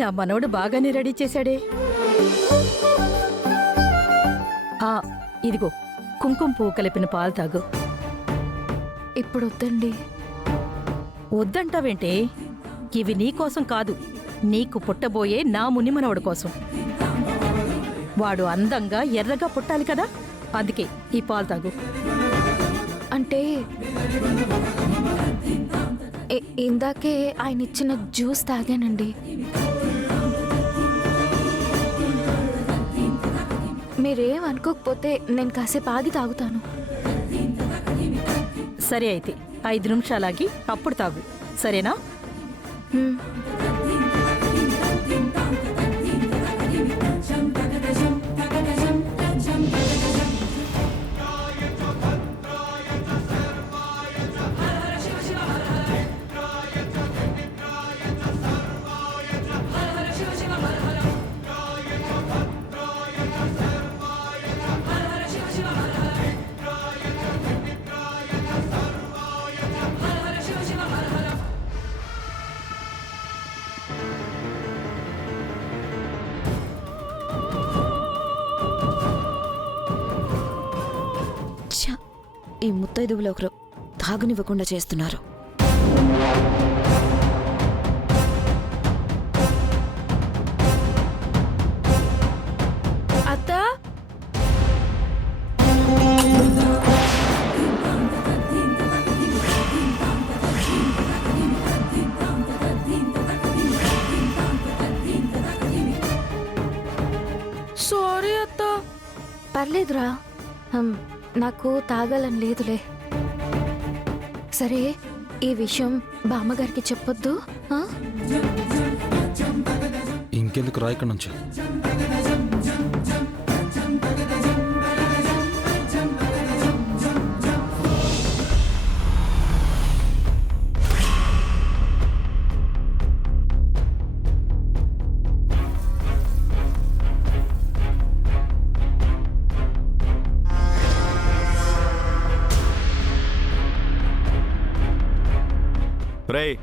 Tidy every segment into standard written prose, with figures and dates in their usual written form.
నా మనవడు బాగానే రెడీ చేశాడే. ఇదిగో కుంకుమ పువ్వు కలిపిన పాలు తాగు. ఇప్పుడు వద్దండి. వద్దంటావేంటే? ఇవి నీకోసం కాదు, నీకు పుట్టబోయే నా మునిమనవడు కోసం. వాడు అందంగా ఎర్రగా పుట్టాలి కదా, అందుకే ఈ పాలు తాగు. అంటే ఇందాకే ఆయన ఇచ్చిన జ్యూస్ తాగానండి. మీరేం అనుకోకపోతే నేను కాసేపు ఆగి తాగుతాను. సరే అయితే 5 నిమిషాలాగి అప్పుడు తాగు, సరేనా? ఈ ముత్తైదువులు ఒకరు తాగునివ్వకుండా చేస్తున్నారు. అత్త, సారీ అత్త. పర్లేదురా, నాకు తాగాలని లేదులే. సరే, ఈ విషయం బామ్మగారికి చెప్పొద్దు. ఇంకెందుకు రా ఇక్కడ నుంచి. రేయ్,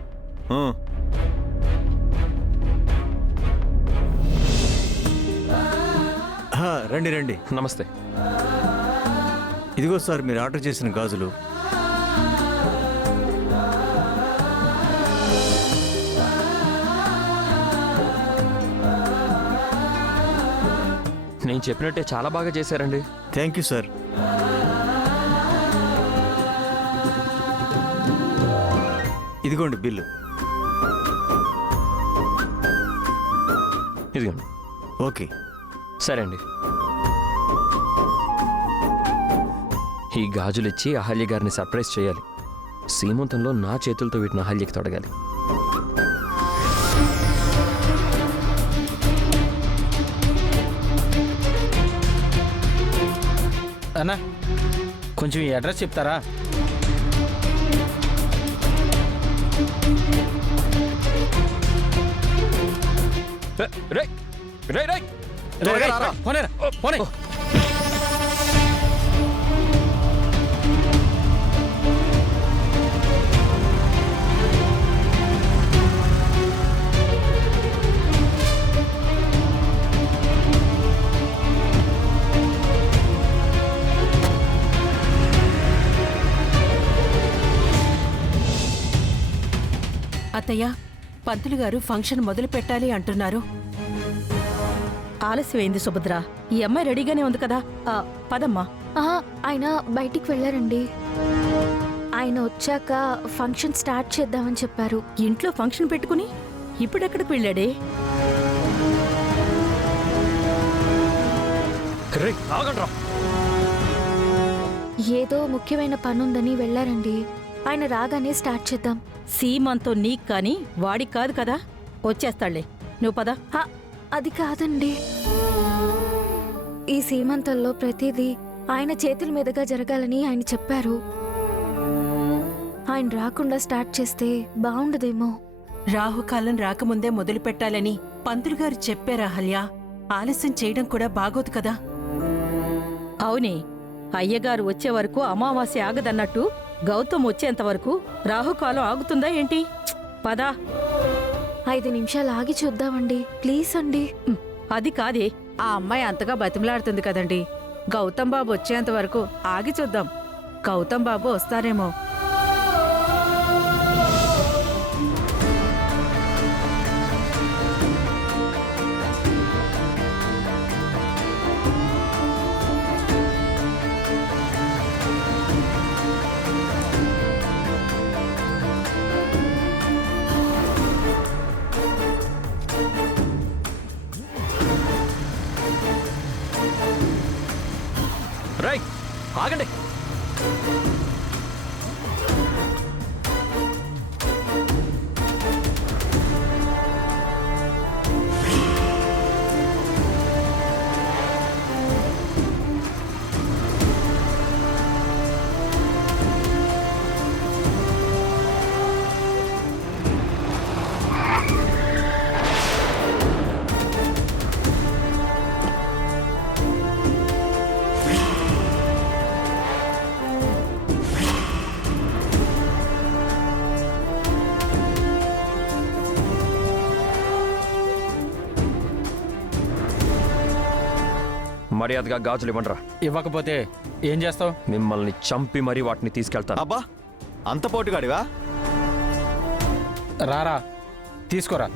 రండి రండి. నమస్తే. ఇదిగో సార్ మీరు ఆర్డర్ చేసిన గాజులు. నేను చెప్పినట్టే చాలా బాగా చేశారండి. Thank you sir. ఇదిగోండి బిల్లు. ఇదిగోండి. ఓకే. సరే అండి. ఈ గాజులిచ్చి అహల్య గారిని సర్ప్రైజ్ చేయాలి. సీమంతంలో నా చేతులతో వీటిని అహల్యకి తొడగాలి. అన్నా కొంచెం ఈ అడ్రస్ చెప్తారా? రే రే రే పోనే పోనే. అత్తయ్య, పంతులు గారు ఫంక్షన్ మొదలు పెట్టాలి అంటున్నారు. ఆలస్యమైంది సుభద్ర. ఈ అమ్మాయి రెడీగానే ఉంది కదా, పదమ్మా. ఆయన బయటికి వెళ్ళారండి. ఆయన వచ్చాక ఫంక్షన్ స్టార్ట్ చేద్దామని చెప్పారు. ఇంట్లో ఫంక్షన్ పెట్టుకుని ఇప్పుడెక్కడికి వెళ్ళాడే? ఏదో ముఖ్యమైన పనుందని వెళ్ళారండి. ఆయన రాగానే స్టార్ట్ చేద్దాం. సీమంతో నీకు కానీ వాడికి కాదు కదా, వచ్చేస్తాళ్లే. నువ్వు పద. అది కాదండి, ఈ సీమంతంలో ప్రతిదీ ఆయన చేతుల మీదుగా జరగాలని ఆయన చెప్పారు. ఆయన రాకుండా స్టార్ట్ చేస్తే బాగుండదేమో. రాహుకాలం రాకముందే మొదలు పెట్టాలని పంతులు గారు చెప్పారా అహల్య? ఆలస్యం చేయడం కూడా బాగోదు కదా. అవునే, అయ్యగారు వచ్చే వరకు అమావాస్య ఆగదన్నట్టు గౌతమ్ వచ్చేంతవరకు రాహుకాలం ఆగుతుందా ఏంటి? పదా. 5 నిమిషాలు ఆగి చూద్దామండి ప్లీజ్ అండి. అది కాదే. ఆ అమ్మాయి అంతగా బతిమలాడుతుంది కదండి. గౌతమ్ బాబు వచ్చేంత వరకు ఆగి చూద్దాం. గౌతమ్ బాబు వస్తారేమో. రై ఆగండి. మర్యాదగా గాజులు ఇవ్వండిరా. ఇవ్వకపోతే ఏం చేస్తావు? మిమ్మల్ని చంపి మరీ వాటిని తీసుకెళ్తాను. అబ్బా అంత పోటుగాడివా? రారా, తీసుకోరా.